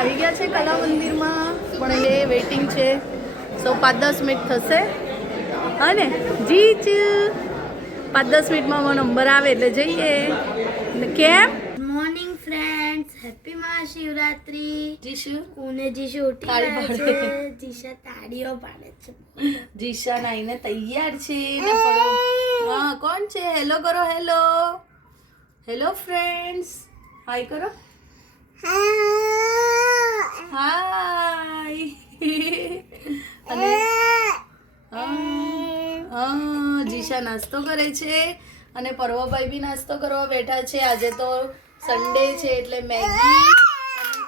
આવી ગયા છે કલા મંદિરમાં. પણ એ વેઇટિંગ છે. સો પાંચ દસ મિનિટ થશે. અને ને જીચ પાંચ દસ મિનિટમાં મારો નંબર આવે એટલે જઈએ. કેમ? મોર્નિંગ ફ્રેન્ડ્સ હેપી મહાશિવરાત્રી જીશુ? ઉને જીશુ ઉઠી પાડે. છે? જીશા તાળીઓ પાડે છે. જીશા નાઈને તૈયાર છે. હા કોણ છે? હેલો કરો હેલો હેલો ફ્રેન્ડ્સ હાય કરો. હાય અને જીશા નાસ્તો કરે છે અને પર્વભાઈ બી નાસ્તો કરવા બેઠા છે. આજે તો સન્ડે છે એટલે મેગી અને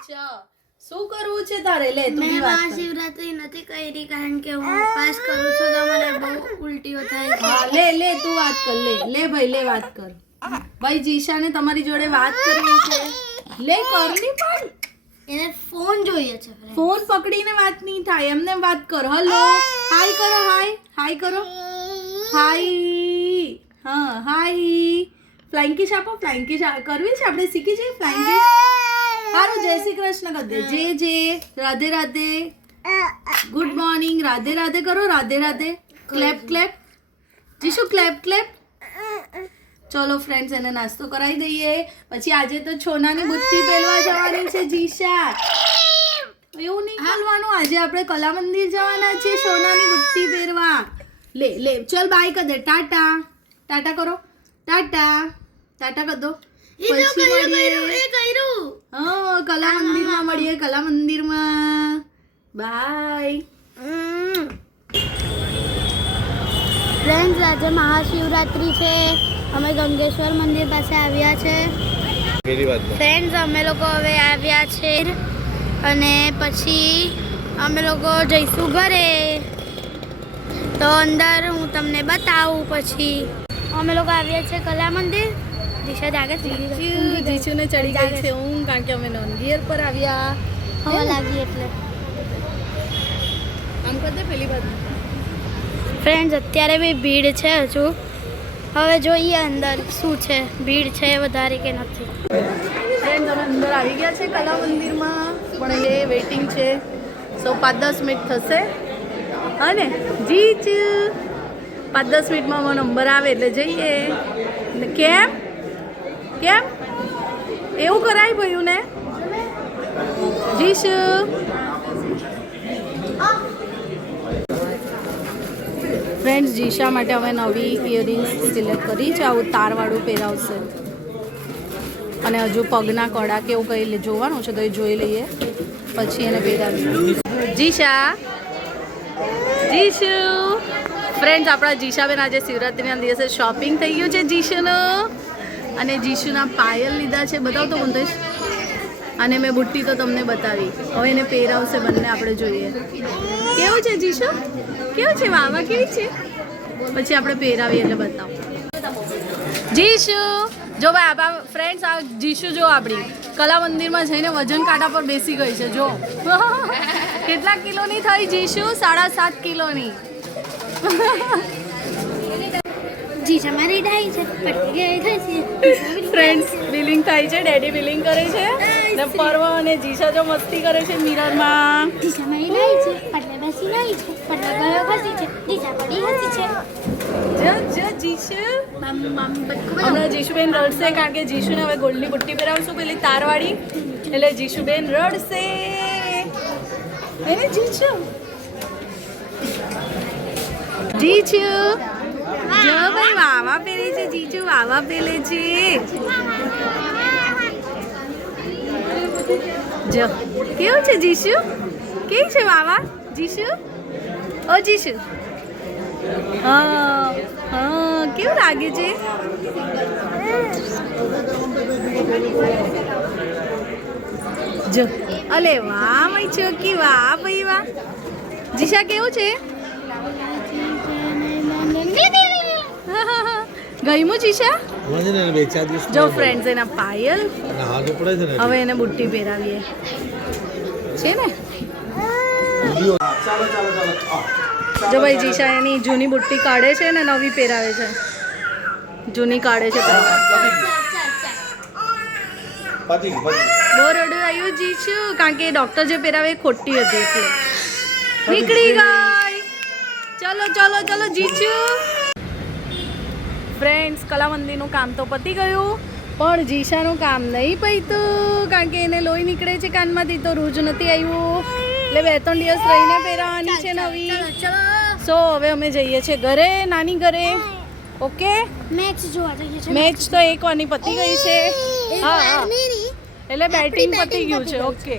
ચા. શું કરવું છે તારે? લે તું મેં. મહાશિવરાત્રી નથી કરી કારણ કે હું ઉપવાસ કરું છું તો મને બહુ ઉલટીઓ થાય છે. લે લે તું વાત કર. લે લે ભાઈ લે વાત કર. ભાઈ જીશાને તમારી જોડે વાત કરવી છે. લે કરની પણ. એને ફોન જોઈએ છે ફોન પકડીને વાત નહીં થાય. એમને વાત કર. હલો હાય કરો હાય હાય કરો. હાય હા હાય ફ્લાઇંગ કિસ આપો ફ્લાઇંગ કિસ કરવી છે? આપણે શીખી છે ફ્લાઇંગ કિસ સારું જય શ્રી કૃષ્ણ કરી દે જે જે રાધે રાધે. ગુડ મોર્નિંગ રાધે રાધે કરો. રાધે રાધે. ક્લેપ ક્લેપ જીશું ક્લેપ ક્લેપ ચલો ફ્રેન્ડ્સ એને નાસ્તો કરાવી દઈએ. પછી આજે તો છોનાની બુટ્ટી પહેરવા જવાની છે જીશા. એવું નહીં બોલવાનું આજે આપણે કલા મંદિર જવાના છે સોનાની બુટ્ટી પહેરવા લે લે ચલ બાય કર દે. ટાટા. ટાટા કરો. ટાટા. ટાટા કર દો. પછી મળીએ. હા કલા મંદિરમાં મળીએ કલા મંદિરમાં. બાય આજે મહાશિવરાત્રી છે. અમે ગંગેશ્વર મંદિર પાસે આવ્યા છે. ફ્રેન્ડ્સ અમે લોકો હવે આવ્યા છે. અને પછી અમે લોકો જઈશું ઘરે. તો અંદર હું તમને બતાવું પછી. અમે લોકો આવ્યા છે કલા મંદિર. દિશા જાગે જીશુને ચડી ગઈ છે હું કારણ કે અમે નોનગીયર પર આવ્યા. હવા લાગી એટલે. આમ કર દે પેલી બાજુ ફ્રેન્ડ્સ અત્યારે બી ભીડ છે હજુ. હવે જોઈએ અંદર શું છે. ભીડ છે વધારે કે નથી. ફ્રેન્ડ અમે અંદર આવી ગયા છે કલા મંદિરમાં. પણ એ વેઇટિંગ છે. સો પાંચ દસ મિનિટ થશે. અને જીચ પાંચ દસ મિનિટમાં મારો નંબર આવે એટલે જઈએ. કેમ? કેમ? એવું કરાય ભયું ને જીશ ફ્રેન્ડ્સ જીશા માટે અમે નવી ઇયરિંગ્સ સિલેક્ટ કરી છે. આવું તારવાળું પહેરાવશે. અને હજુ પગના કડા કે એવું કંઈ જોવાનું છે તો એ જોઈ લઈએ. પછી એને પહેરાવી જીશા જીશુ ફ્રેન્ડ્સ આપણા જીશાબેન આજે શિવરાત્રિના દિવસે શોપિંગ થઈ ગયું છે જીશુનું અને જીશુના પાયલ લીધા છે. બતાવ તો મંતેશ અને મેં બુટ્ટી તો તમને બતાવી. હવે એને પહેરાવશે બંને, આપણે જોઈએ. કેવું છે જીશુ કેવું છે મામા? કેવી છે? પછી આપણે પહેરાવીએ એટલે બતાવો. જીશુ જો ભાઈ આપણા ફ્રેન્ડ્સ આ જીશુ જો આપણી કલા મંદિરમાં જઈને વજન કાંટા પર બેસી ગઈ છે જો. કેટલા કિલોની થઈ જીશુ? સાડા સાત કિલોની. જીજા મારી ડાઈ છે પટકી ગઈ છે. ફ્રેન્ડ્સ બિલિંગ થાય છે ડેડી બિલિંગ કરે છે. ને પર્વ અને જીશા જો મસ્તી કરે છે મિરરમાં. ડાઈ છે પટલે નહીં છે. પટલે ગયો ખસી છે. દીશા પડી હસી છે. જો જો જીશુ. હમણાં જીશુબેન રડશે કારણ કે જીશુને હવે ગોલ્ડની બુટ્ટી પહેરાવશું પેલી તારવાળી. એટલે જીશુબેન રડશે. એને જીશુ જીજુ જો ભાઈ વાવા પહેરે છે જીજુ વાવા પેલે છે. જો. કેવું છે જીશુ? કેવું છે વાવા? જીશુ? ઓ જીશુ. હા હા કેવું લાગે છે? જો અલે વાહ મય ચોકી વાહ ભાઈ વાહ. જીશા કેવું છે? ગઈમું જીશા? જો ફ્રેન્ડ્સ એના પાયલ. હવે એને બુટ્ટી પહેરાવીએ. છે ને? જો ભાઈ જીશા એની જૂની બુટ્ટી કાઢે છે ને નવી પહેરાવે છે. જૂની કાઢે છે. બહુ રડું આવ્યું જીશુ કારણ કે ડોક્ટર જે પહેરાવે ખોટી હતી એટલે. નીકળી ગઈ. ચલો ચલો ચલો જીશુ. ફ્રેન્ડ્સ કલાવંદીનું કામ તો પતી ગયું પણ જીશાનું કામ નહીં પૈતું કારણ કે એને લોહી નીકળે છે કાનમાંથી તો રોજ નથી આવ્યું. એટલે બે ત્રણ દિવસ રહીને પહેરાવાની છે નવી. સો હવે અમે જઈએ છીએ ઘરે નાની ઘરે. ઓકે મેચ જોવા જઈએ છે મેચ તો એક વાની પતી ગઈ છે. હા એટલે બેટિંગ પતી ગયું છે. ઓકે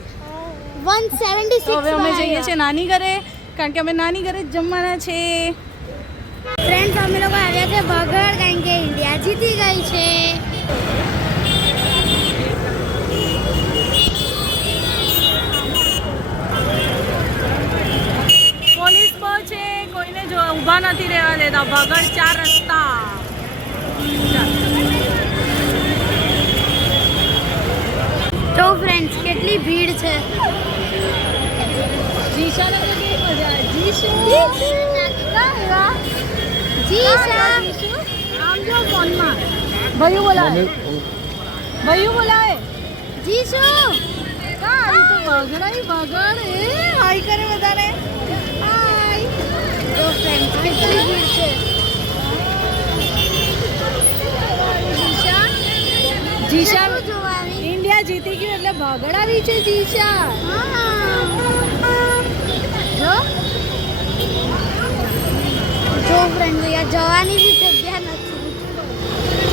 વન સેવન્ટી તો હવે અમે જઈએ છીએ નાની ઘરે કારણ કે અમે નાની ઘરે જ જમવાના છે. ફ્રેન્ડ્સ અમે લોકો આવ્યા છે બગડ કારણ કે ઇન્ડિયા જીતી ગઈ છે પોલીસ બહુ છે કોઈને જો ઊભા નથી રહેવા દેતા. ભગડ ચાર રસ્તા. તો ફ્રેન્ડ્સ કેટલી ભીડ છે. જીશાને તો કેવી મજા જીશુ. જીશા. આમ જો ફોનમાં. ભયું બોલાવે. ભયું બોલાવે. જીશુ. કાઈ તો ભગડાઈ ભગડ એ હાઈ કરે બધાને હાય તો ફ્રેન્ડ્સ કેટલી ભીડ છે જીશા ઇન્ડિયા જીતી ગયું એટલે ભગડાવી છે જીશા. જો. જો ફ્રેન્ડ જવાની બી જગ્યા નથી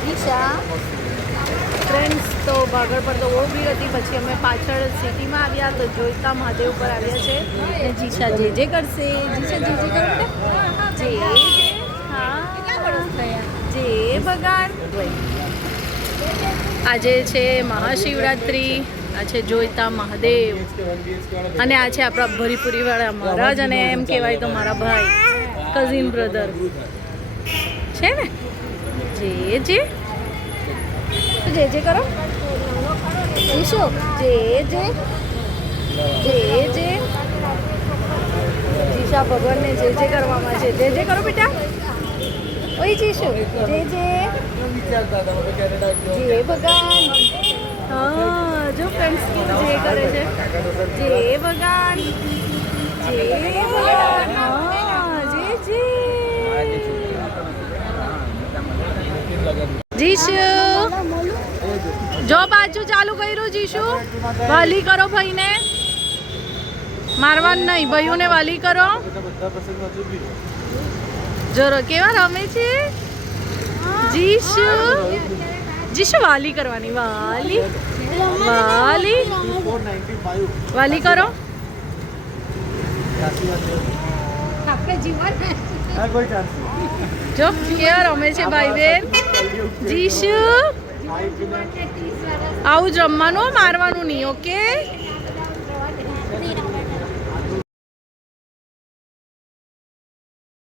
દિશા ફ્રેન્ડ્સ તો ભાગળ પર તો બહુ ભીડ હતી પછી અમે પાછળ સિટીમાં આવ્યા તો જોઈતા મહાદેવ પર આવ્યા છે. ને જીશા જે જે કરશે, જીશા જે જે કરે જે હા, જે ભગવાન આજે છે મહાશિવરાત્રિ, આ છે જોઈતા મહાદેવ. અને આ છે આપણા ભરીપુરીવાળા મહારાજ અને એમ કહેવાય તો મારા ભાઈ કઝિન બ્રધર છે ને? જે જે. જે જે કરો. ઈશુ જે જે જે જે જીશા ભગવાનને જે જે કરવામાં છે. જે જે કરો બેટા. ઓય જીશુ. જે જે જે ભગવાન. હા, જો ફ્રેન્ડ્સ જે કરે છે. જે ભગવાન જે ભગવાન હા જે જે જીશુ જો પાછું ચાલુ કર્યું જીશુ? વાલી કરો ભાઈને. મારવાનું નહીં, ભાઈઓને વાલી કરો. જરો, કેવા રમે છે? જીશુ? જીશુ, વાલી કરવાની, વાલી. વાલી. વાલી કરો. જો, કેવા રમે છે ભાઈ બેન જીશુ? આવું જ રમવાનું મારવાનું નહીં ઓકે